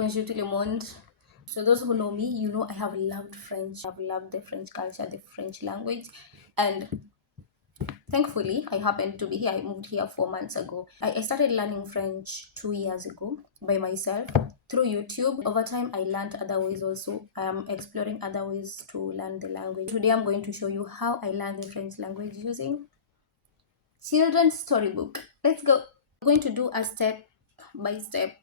Bonjour tout le monde. So those who know me, you know I have loved French. I've loved the French culture, the French language, and thankfully I happened to be here. I moved here 4 months ago. I started learning French 2 years ago by myself through YouTube. Over time, I learned other ways also. I am exploring other ways to learn the language. Today, I'm going to show you how I learned the French language using children's storybook. Let's go. I'm going to do a step-by-step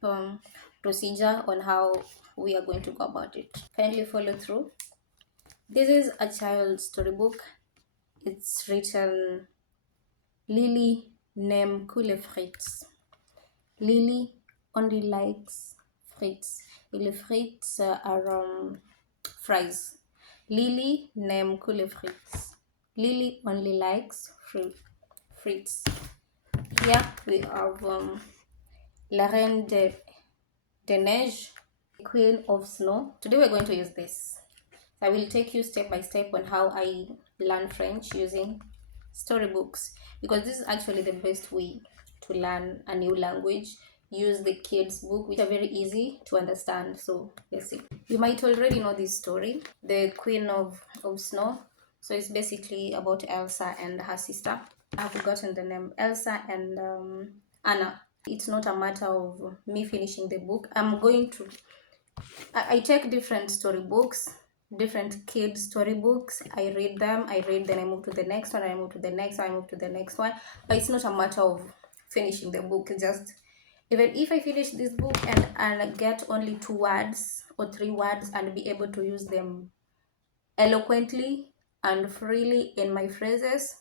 procedure on how we are going to go about it. Kindly follow through. This is a child's storybook. It's written Lily n'aime que les frites. Lily only likes frites. Les frites are fries. Lily n'aime que les frites. Lily only likes frites. Here we have La Reine de Neige, Queen of Snow. Today we're going to use this. I will take you step by step on how I learn French using storybooks, because this is actually the best way to learn a new language. Use the kids book, which are very easy to understand. So let's see. You might already know this story, the Queen of Snow. So it's basically about Elsa and her sister. I've forgotten the name. Elsa and Anna. It's not a matter of me finishing the book. I take different storybooks, different kids storybooks. I read them, then I move to the next one, I move to the next one, I move to the next one. But it's not a matter of finishing the book. Just even if I finish this book and get only 2 words or 3 words and be able to use them eloquently and freely in my phrases,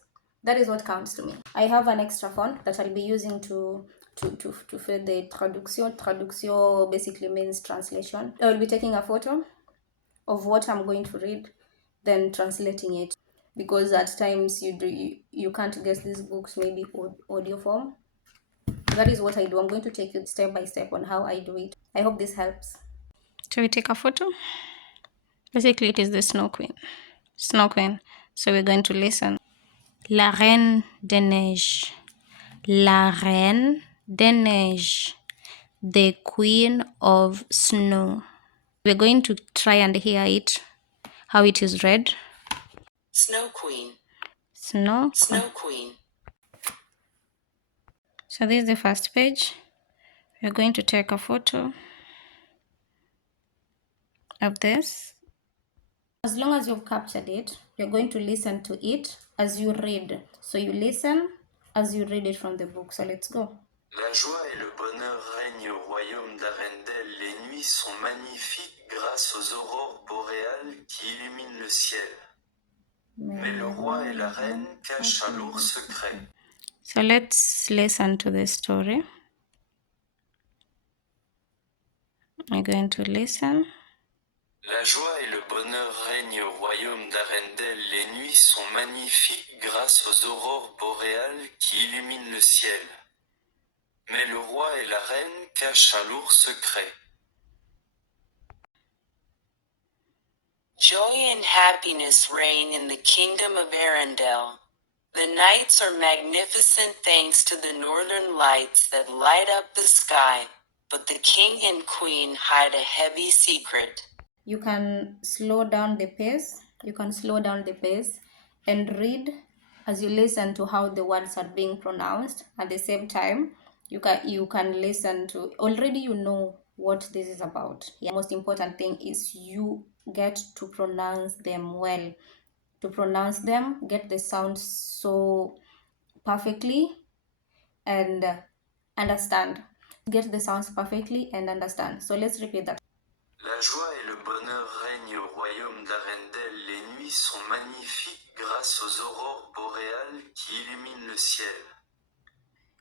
that is what counts to me. I have an extra phone that I'll be using to fill the traduction. Traduction basically means translation. I will be taking a photo of what I'm going to read, then translating it, because at times you can't get these books maybe audio form. That is what I do. I'm going to take you step by step on how I do it. I hope this helps. So we take a photo. Basically, it is the Snow Queen. Snow Queen. So we're going to listen. La Reine de Neige. La Reine de Neige. The Queen of Snow. We're going to try and hear it, how it is read. Snow Queen. Snow Snow Queen. So this is the first page. We're going to take a photo of this. As long as you've captured it, you're going to listen to it as you read. So you listen as you read it from the book. So let's go. La joie et le bonheur règnent au royaume d'Arendelle. Les nuits sont magnifiques grâce aux aurores boréales qui illuminent le ciel. Mais le roi et la reine cachent un lourd secret. So let's listen to the story. I'm going to listen. La joie et le bonheur règnent au royaume d'Arendelle. Les nuits sont magnifiques grâce aux aurores boréales qui illuminent le ciel. Mais le roi et la reine cachent un lourd secret. Joy and happiness reign in the kingdom of Arendelle. The nights are magnificent thanks to the northern lights that light up the sky, but the king and queen hide a heavy secret. You can slow down the pace. And read as you listen to how the words are being pronounced. At the same time, you can listen to, already you know what this is about. The most important thing is you get to pronounce them well. To pronounce them, get the sound so perfectly and understand. Get the sounds perfectly and understand. So let's repeat that. La joie et le bonheur règnent au royaume d'Arendelle. Les nuits sont magnifiques grâce aux aurores boréales qui illuminent le ciel.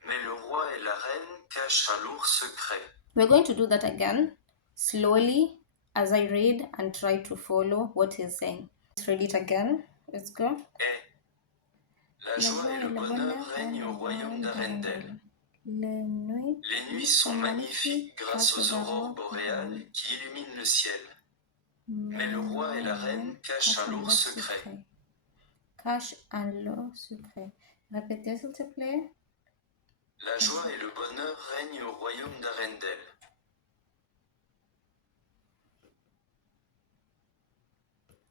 Mais le roi et la reine cachent un lourd secret. We're going to do that again, slowly, as I read and try to follow what he's saying. Let's read it again. Let's go. La joie et le bonheur règnent au royaume d'Arendelle. Les nuits sont magnifiques grâce aux aurores boréales qui illuminent le ciel. Mais le roi et la reine cachent un lourd secret. Cache un lourd secret. Répétez s'il te plaît. La joie et le bonheur règnent au royaume d'Arendelle.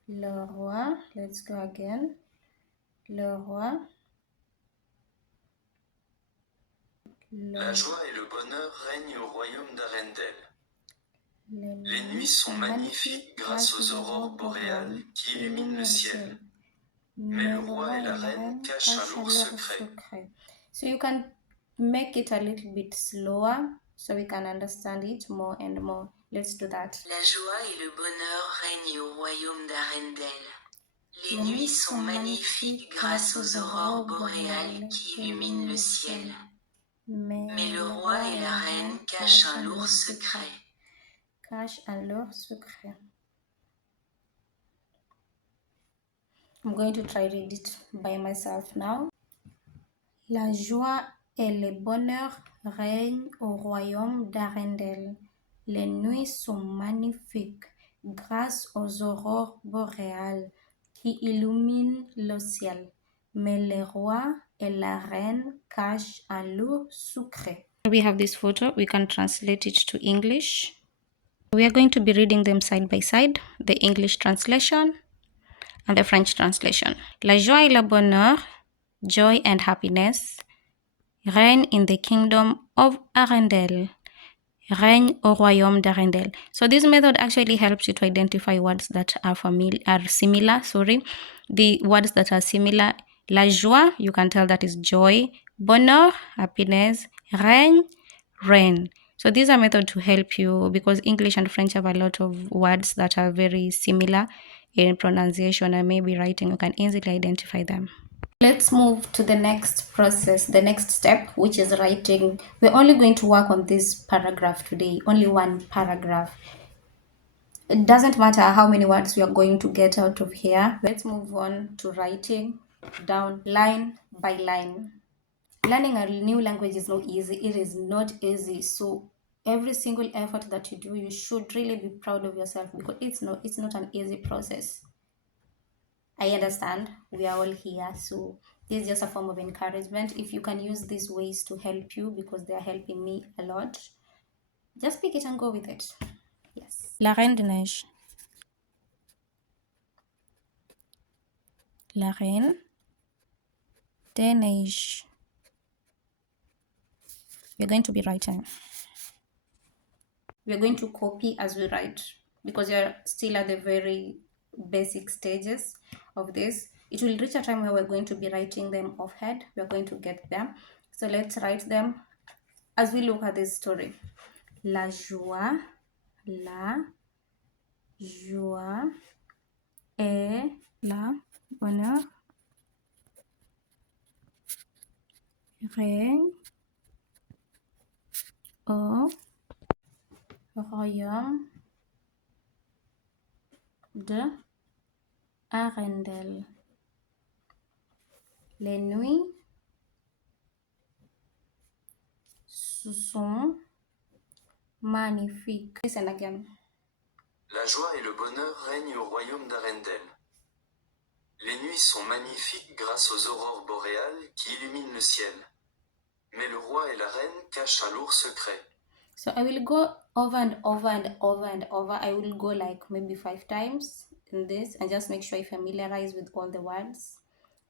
Le roi. Let's go again. Le roi. La joie et le bonheur règnent au royaume d'Arendelle. Les nuits sont magnifiques grâce aux aurores boréales qui illuminent le ciel. Mais le roi et la reine cachent un lourd secret. So you can make it a little bit slower so we can understand it more and more. Let's do that. La joie et le bonheur règnent au royaume d'Arendelle. Les nuits sont magnifiques grâce aux aurores boréales qui illuminent le ciel. Mais le roi et la reine cachent un lourd secret. Cache un lourd secret. I'm going to try read it by myself now. La joie et le bonheur règnent au royaume d'Arendelle. Les nuits sont magnifiques grâce aux aurores boréales qui illuminent le ciel. Mais le roi et la reine cachent un lourd secret. We have this photo. We can translate it to English. We are going to be reading them side by side, the English translation and the French translation. La joie et le bonheur, joy and happiness, règne in the kingdom of Arendelle. Règne au royaume d'Arendelle. So this method actually helps you to identify words that are similar. The words that are similar. La joie, you can tell that is joy. Bonheur, happiness. Règne, reign. So these are methods to help you because English and French have a lot of words that are very similar in pronunciation and maybe writing. You can easily identify them. Let's move to the next process, the next step, which is writing. We're only going to work on this paragraph today, only one paragraph. It doesn't matter how many words we are going to get out of here. Let's move on to writing down line by line. Learning a new language is not easy. It is not easy. So every single effort that you do, you should really be proud of yourself because it's not an easy process. I understand we are all here, so this is just a form of encouragement. If you can use these ways to help you because they are helping me a lot, just pick it and go with it. Yes. La Reine de Neige. La Reine de Neige. We're going to be writing. We're going to copy as we write because you're still at the very basic stages of this. It will reach a time where we're going to be writing them offhand. We're going to get there. So let's write them as we look at this story. La joie et la bonheur règne au royaume de Arendelle. Les nuits sont magnifiques. Listen again. La joie et le bonheur règnent au royaume d'Arendelle. Les nuits sont magnifiques grâce aux aurores boréales qui illuminent le ciel. Mais le roi et la reine cachent un lourd secret. So I will go over and over and over and over. I will go like maybe 5 times in this and just make sure I familiarize with all the words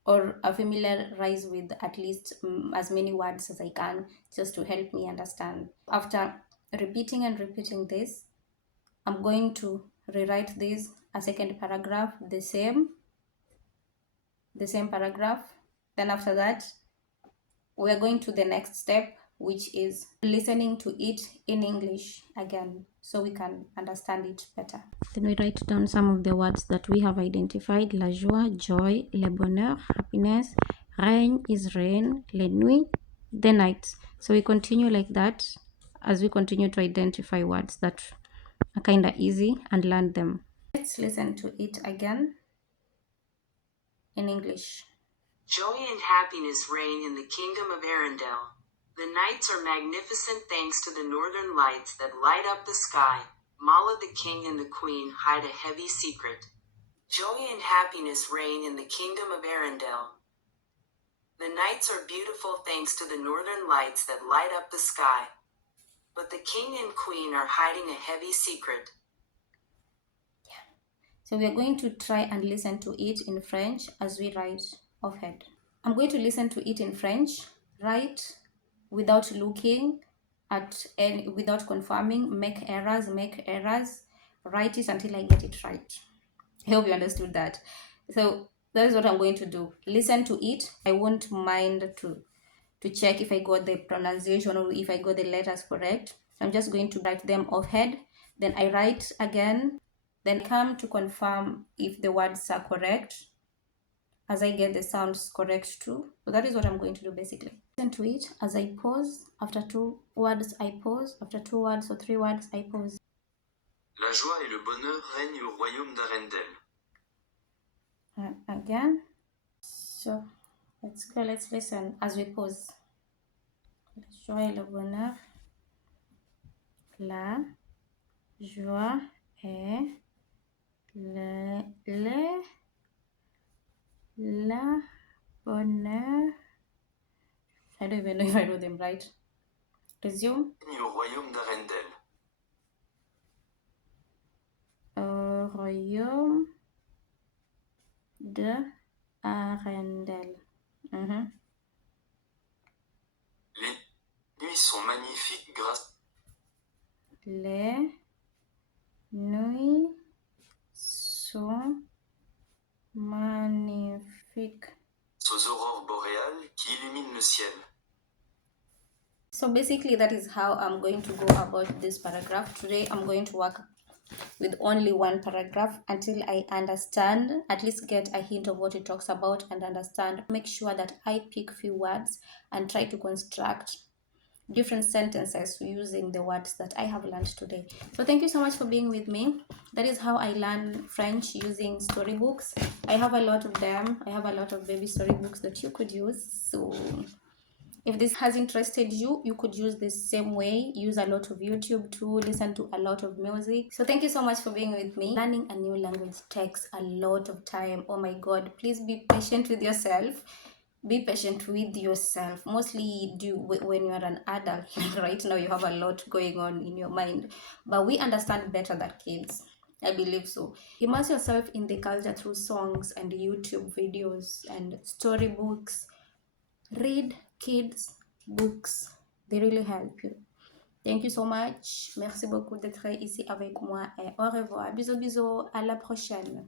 or I familiarize with at least as many words as I can just to help me understand. After repeating and repeating this, I'm going to rewrite this a second paragraph, the same paragraph. Then after that, we are going to the next step, which is listening to it in English again so we can understand it better. Then we write down some of the words that we have identified. La joie, joy, le bonheur, happiness, règne is reign, les nuits, the nights. So we continue like that as we continue to identify words that are kind of easy and learn them. Let's listen to it again in English. Joy and happiness reign in the kingdom of Arendelle. The nights are magnificent thanks to the northern lights that light up the sky. Mala the king and the queen hide a heavy secret. Joy and happiness reign in the kingdom of Arendelle. The nights are beautiful thanks to the northern lights that light up the sky. But the king and queen are hiding a heavy secret. So we are going to try and listen to it in French as we write offhand. I'm going to listen to it in French, write without looking at any, without confirming, make errors, write it until I get it right. I hope you understood that. So that is what I'm going to do. Listen to it. I won't mind to check if I got the pronunciation or if I got the letters correct. I'm just going to write them offhand. Then I write again. Then come to confirm if the words are correct as I get the sounds correct too. So that is what I'm going to do basically. Listen to it as I pause. After 2 words, I pause. After 2 words or 3 words, I pause. La joie et le bonheur règnent au royaume d'Arendelle. Again. So let's go, let's listen as we pause. La joie et le bonheur. La joie et la bonheur. I don't even know if I wrote them right. Resume. Au royaume d'Arendelle. Au royaume de Arendelle. Les nuits sont magnifiques grâce. Les nuits sont magnifiques aux aurores boréales qui illuminent le ciel. So basically that is how I'm going to go about this paragraph. Today I'm going to work with only one paragraph until I understand, at least get a hint of what it talks about and understand. Make sure that I pick few words and try to construct different sentences using the words that I have learned today. So thank you so much for being with me. That is how I learn French, using storybooks. I have a lot of them. I have a lot of baby storybooks that you could use. So if this has interested you, you could use this same way. Use a lot of YouTube too, listen to a lot of music. So thank you so much for being with me. Learning a new language takes a lot of time. Oh my God, please be patient with yourself. Be patient with yourself. Mostly do when you are an adult. Right now you have a lot going on in your mind, but we understand better than kids. I believe so. Immerse yourself in the culture through songs and YouTube videos and storybooks. Read kids books. They really help you. Thank you so much. Merci beaucoup d'être ici avec moi et au revoir. Bisous bisous. À la prochaine.